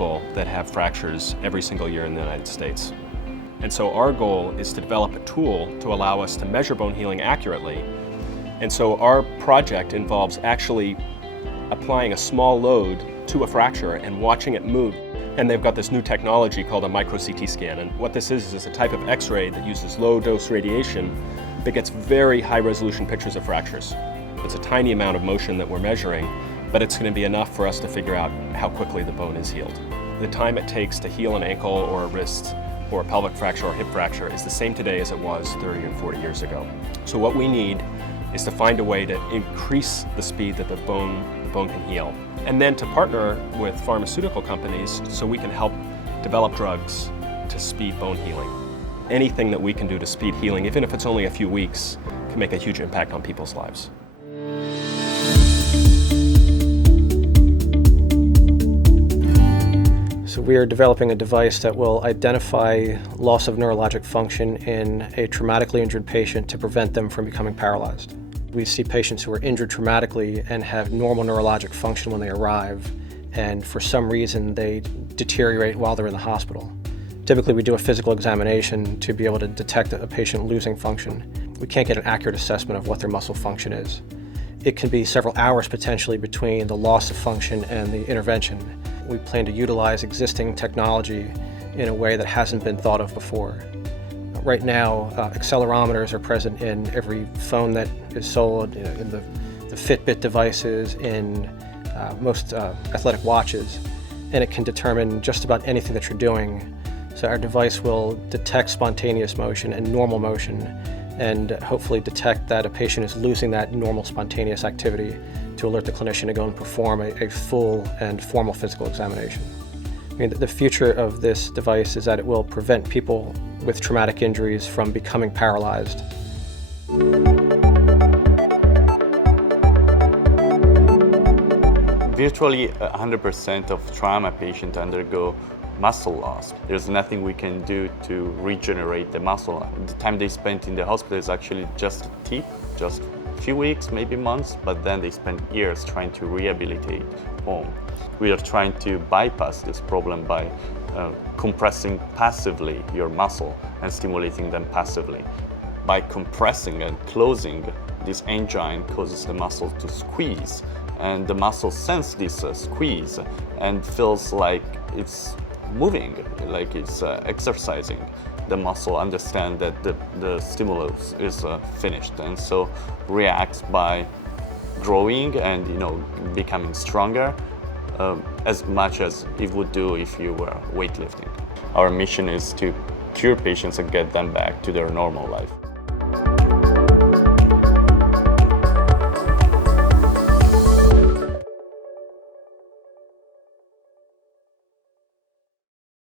people that have fractures every single year in the United States. And so our goal is to develop a tool to allow us to measure bone healing accurately. And so our project involves actually applying a small load to a fracture and watching it move. And they've got this new technology called a micro CT scan. And what this is a type of X-ray that uses low dose radiation that gets very high resolution pictures of fractures. It's a tiny amount of motion that we're measuring, but it's going to be enough for us to figure out how quickly the bone is healed. The time it takes to heal an ankle or a wrist or a pelvic fracture or hip fracture is the same today as it was 30 and 40 years ago. So what we need is to find a way to increase the speed that the bone can heal. And then to partner with pharmaceutical companies so we can help develop drugs to speed bone healing. Anything that we can do to speed healing, even if it's only a few weeks, can make a huge impact on people's lives. So we are developing a device that will identify loss of neurologic function in a traumatically injured patient to prevent them from becoming paralyzed. We see patients who are injured traumatically and have normal neurologic function when they arrive, and for some reason they deteriorate while they're in the hospital. Typically we do a physical examination to be able to detect a patient losing function. We can't get an accurate assessment of what their muscle function is. It can be several hours potentially between the loss of function and the intervention. We plan to utilize existing technology in a way that hasn't been thought of before. Right now, accelerometers are present in every phone that is sold, in the Fitbit devices, in most athletic watches, and it can determine just about anything that you're doing. So our device will detect spontaneous motion and normal motion, and hopefully detect that a patient is losing that normal spontaneous activity to alert the clinician to go and perform a full and formal physical examination. I mean, the future of this device is that it will prevent people with traumatic injuries from becoming paralyzed. Virtually 100% of trauma patients undergo muscle loss. There's nothing we can do to regenerate the muscle. The time they spend in the hospital is actually just a tip, just a few weeks, maybe months, but then they spend years trying to rehabilitate home. We are trying to bypass this problem by compressing passively your muscle and stimulating them passively. By compressing and closing, this engine causes the muscle to squeeze, and the muscle senses this squeeze and feels like it's moving, like it's exercising. The muscle understands that the stimulus is finished, and so reacts by growing and becoming stronger, as much as it would do if you were weightlifting. Our mission is to cure patients and get them back to their normal life.